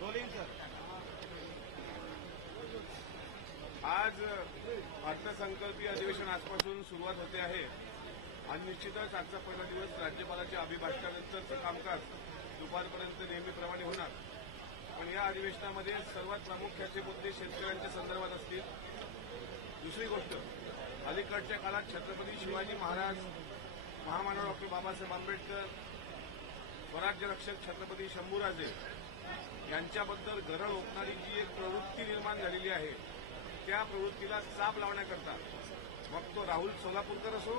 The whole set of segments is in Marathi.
Rolling sir. आज अर्थसंकल्पीय अधिवेशन आजपासून सुरुवात होते आहे आणि निश्चितच आजचा पहिला दिवस राज्यपालाच्या अभिभाषणानंतरचं कामकाज दुपारपर्यंत नेहमीप्रमाणे होणार। पण या अधिवेशनामध्ये सर्वात प्रामुख्याचे मुद्दे शेतकऱ्यांच्या संदर्भात असतील। दुसरी गोष्ट, अलीकडच्या काळात छत्रपती शिवाजी महाराज, महामानव डॉक्टर बाबासाहेब आंबेडकर, स्वराज्य रक्षक छत्रपती शंभूराजे यांच्याबद्दल गरळ ओकणारी जी एक प्रवृत्ती निर्माण झालेली आहे, त्या प्रवृत्तीला चाप लावण्याकरता मग तो राहुल सोलापूरकर असो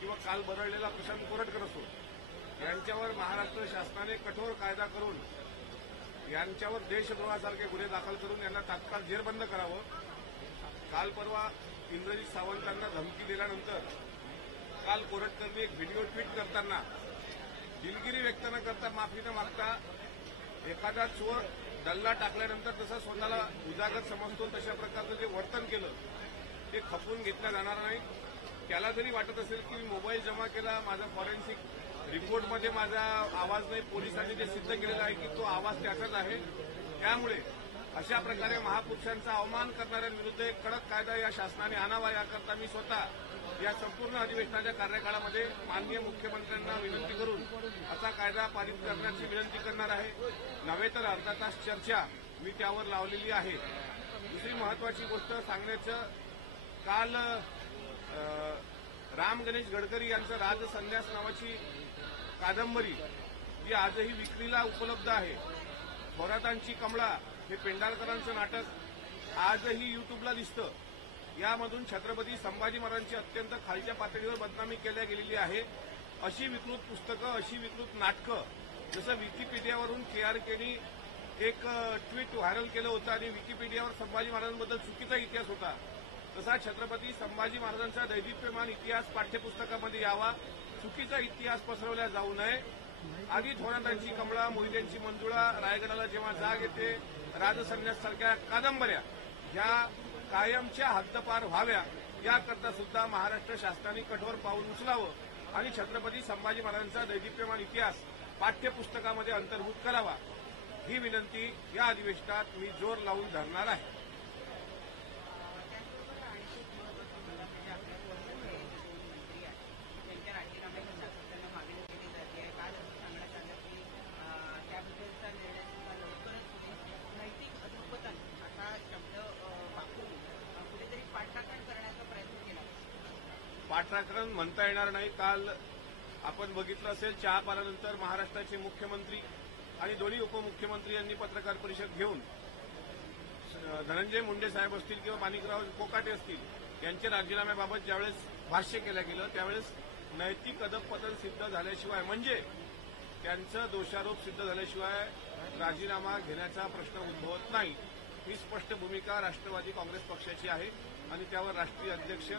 किंवा काल बरळलेला प्रशांत कोरटकर असो, यांच्यावर महाराष्ट्र शासनाने कठोर कायदा करून यांच्यावर देशद्रोहासारखे गुन्हे दाखल करून यांना तात्काळ जेरबंद करावं। काल परवा इंद्रजित सावंतांना धमकी दिल्यानंतर काल कोरटकरनी एक व्हिडिओ ट्विट करताना दिलगिरी व्यक्त न करता, माफी न मागता, एखादा चोर डल्ला टाकल्यानंतर जसं स्वतःला उजागर समजतो तशा प्रकारचं जे वर्तन केलं ते खपवून घेतलं जाणार नाही। त्याला जरी वाटत असेल की मी मोबाईल जमा केला, माझा फॉरेन्सिक रिपोर्टमध्ये माझा आवाज नाही, पोलिसांनी ते सिद्ध केलेलं आहे की तो आवाज त्याचाच आहे। त्यामुळे अशा प्रकारे महापुरुषांचा अवमान करणाऱ्यांविरुद्ध एक कडक कायदा या शासनाने आणावा, याकरता मी स्वतः या संपूर्ण अधिवेशनाच्या कार्यकाळामध्ये माननीय मुख्यमंत्र्यांना विनंती करून असा कायदा पारित करण्याची विनंती करणार आहे। नव्हे तर अर्धा तास चर्चा मी त्यावर लावलेली आहे। दुसरी महत्वाची गोष्ट सांगण्याचं, काल राम गणेश गडकरी यांचं राजसन्यास नावाची कादंबरी जी आजही विक्रीला उपलब्ध आहे, थोरातांची कमळा हे पेंढारकरांचं नाटक आजही युट्यूबला दिसतं। यामधून छत्रपती संभाजी महाराजांची अत्यंत खालच्या पातळीवर बदनामी केल्या गेलेली आहे। अशी विकृत पुस्तकं, अशी विकृत नाटकं, जसं विकिपीडियावरून KRKनी एक ट्विट व्हायरल केलं होतं आणि विकिपीडियावर संभाजी महाराजांबद्दल चुकीचा इतिहास होता, तसा छत्रपती संभाजी महाराजांचा दैदिप्यमान इतिहास पाठ्यपुस्तकामध्ये यावा, चुकीचा इतिहास पसरवला जाऊ नये। आधी थोरातांची कमळा, मोहित्यांची मंजुळा, रायगडाला जेव्हा जाग येते, राजसन्यासारख्या कादंबऱ्या ह्या कायमच्या हद्दपार व्हाव्या, याकरता सुद्धा महाराष्ट्र शासनाने कठोर पाऊल उचलावं आणि छत्रपती संभाजी महाराजांचा दैदिप्यमान इतिहास पाठ्यपुस्तकामध्ये अंतर्भूत करावा, ही विनंती या अधिवेशनात मी जोर लावून धरणार आहे। पाठराखण म्हणता येणार नाही। काल आपण बघितलं असेल, चहापानानंतर महाराष्ट्राचे मुख्यमंत्री आणि दोन्ही उपमुख्यमंत्री यांनी पत्रकार परिषद घेऊन धनंजय मुंडे साहेब असतील किंवा माणिकराव कोकाटे असतील यांच्या राजीनाम्याबाबत ज्यावेळेस भाष्य केलं गेलं, त्यावेळेस नैतिक अधःपतन सिद्ध झाल्याशिवाय, म्हणजे त्यांचं दोषारोप सिद्ध झाल्याशिवाय राजीनामा घेण्याचा प्रश्न उद्भवत नाही, ही स्पष्ट भूमिका राष्ट्रवादी काँग्रेस पक्षाची आहे आणि त्यावर राष्ट्रीय अध्यक्ष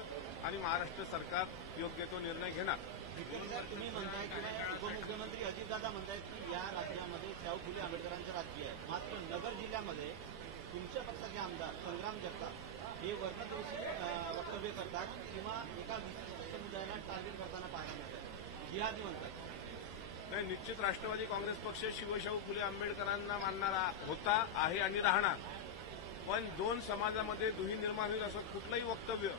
आणि महाराष्ट्र सरकार योग्य तो निर्णय घेणार। तुम्ही म्हणताय किंवा उपमुख्यमंत्री अजितदादा म्हणतायत की या राज्यामध्ये शाहू फुले आंबेडकरांचं राज्य आहे, मात्र नगर जिल्ह्यामध्ये तुमच्या पक्षाचे आमदार संग्राम जगताप हे वर्णदोषी वक्तव्य करतात किंवा एका विशिष्ट समुदायाला टार्गेट करताना पाहायला मिळतात, जिहादी म्हणतात। नाही, निश्चित राष्ट्रवादी काँग्रेस पक्ष शिवशाहू फुले आंबेडकरांना मानणारा होता, आहे आणि राहणार। पण दोन समाजामध्ये दुही निर्माण होईल असं कुठलंही वक्तव्य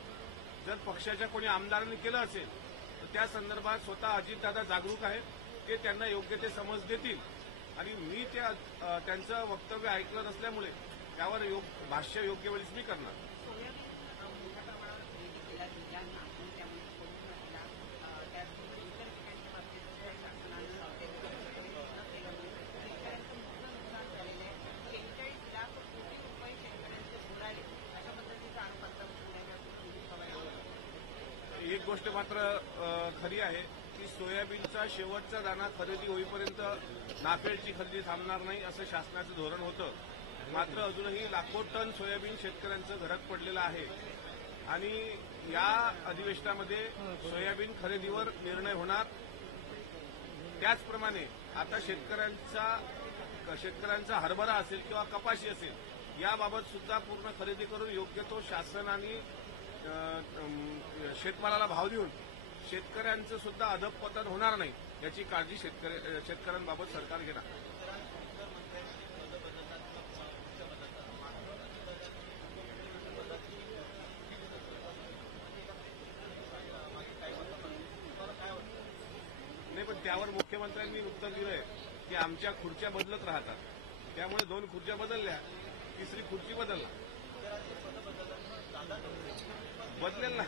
जर पक्षाच्या कोणी आमदारांनी केलं असेल तर त्या संदर्भात स्वतः अजितदादा जागरूक आहेत, ते त्यांना योग्य ते समज देतील आणि मी त्यांचं वक्तव्य ऐकलं नसल्यामुळे त्यावर भाष्य योग्य वेळीच मी करणार। एक गोष्ट मात्र खरी आहे की सोयाबीनचा शेवटचा दाणा खरेदी होईपर्यंत नाफेडची खरेदी थांबणार नाही असं शासनाचं धोरण होतं। मात्र अजूनही लाखो टन सोयाबीन शेतकऱ्यांचं घरात पडलेलं आहे आणि या अधिवेशनामध्ये सोयाबीन खरेदीवर निर्णय होणार। त्याचप्रमाणे आता शेतकऱ्यांचा हरभरा असेल किंवा कपाशी असेल, याबाबत सुद्धा पूर्ण खरेदी करून योग्य तो शासन आणि शेतमालाला भाव देऊन शेतकऱ्यांचं सुद्धा अधःपतन होणार नाही याची काळजी शेतकऱ्यांबाबत सरकार घेणार. नाही, पण त्यावर मुख्यमंत्र्यांनी उत्तर दिलंय की आमच्या खुर्च्या बदलत राहतात, त्यामुळे 2 खुर्च्या बदलल्या, तिसरी खुर्ची बदलला. बदलेल ना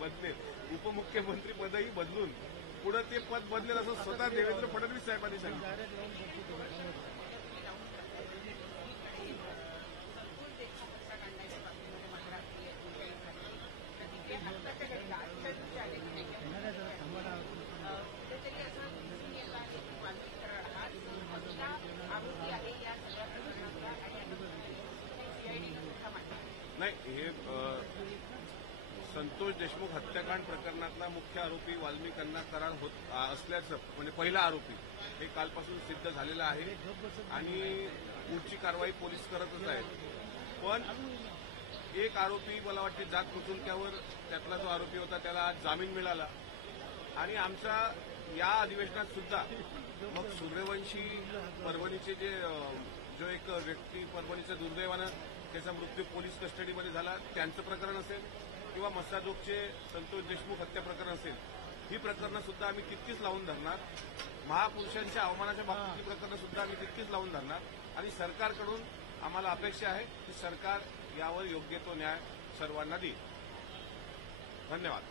बदलेल. उपमुख्यमंत्री पदही बदलून पुढे ते पद बदलेल असं स्वतः देवेंद्र फडणवीस साहेबांनी सांगितलं. नाही, हे संतोष देशमुख हत्याकांड प्रकरणातला मुख्य आरोपी वाल्मिक अण्णा कराड होत असल्याचं, म्हणजे पहिला आरोपी हे कालपासून सिद्ध झालेलं आहे आणि पुढची कारवाई पोलीस करतच आहेत. पण एक आरोपी मला वाटते जात मुचुलक्यावर, त्यातला जो आरोपी होता त्याला आज जामीन मिळाला. आणि आमचा या अधिवेशनात सुद्धा मग सूर्यवंशी परभणीचे जो एक व्यक्ती परभणीच्या दुर्दैवानं त्याचा मृत्यू पोलीस कस्टडीमध्ये झाला त्यांचं प्रकरण असेल किंवा मस्साजोगचे संतोष देशमुख हत्या प्रकरण असेल, ही प्रकरणं सुद्धा आम्ही तितकीच लावून धरणार. महापुरुषांच्या अवमानाच्या बाबतीतली प्रकरणं सुद्धा आम्ही तितकीच लावून धरणार. आणि सरकारकडून आम्हाला अपेक्षा आहे की सरकार यावर योग्य तो न्याय सर्वांना देईल. धन्यवाद.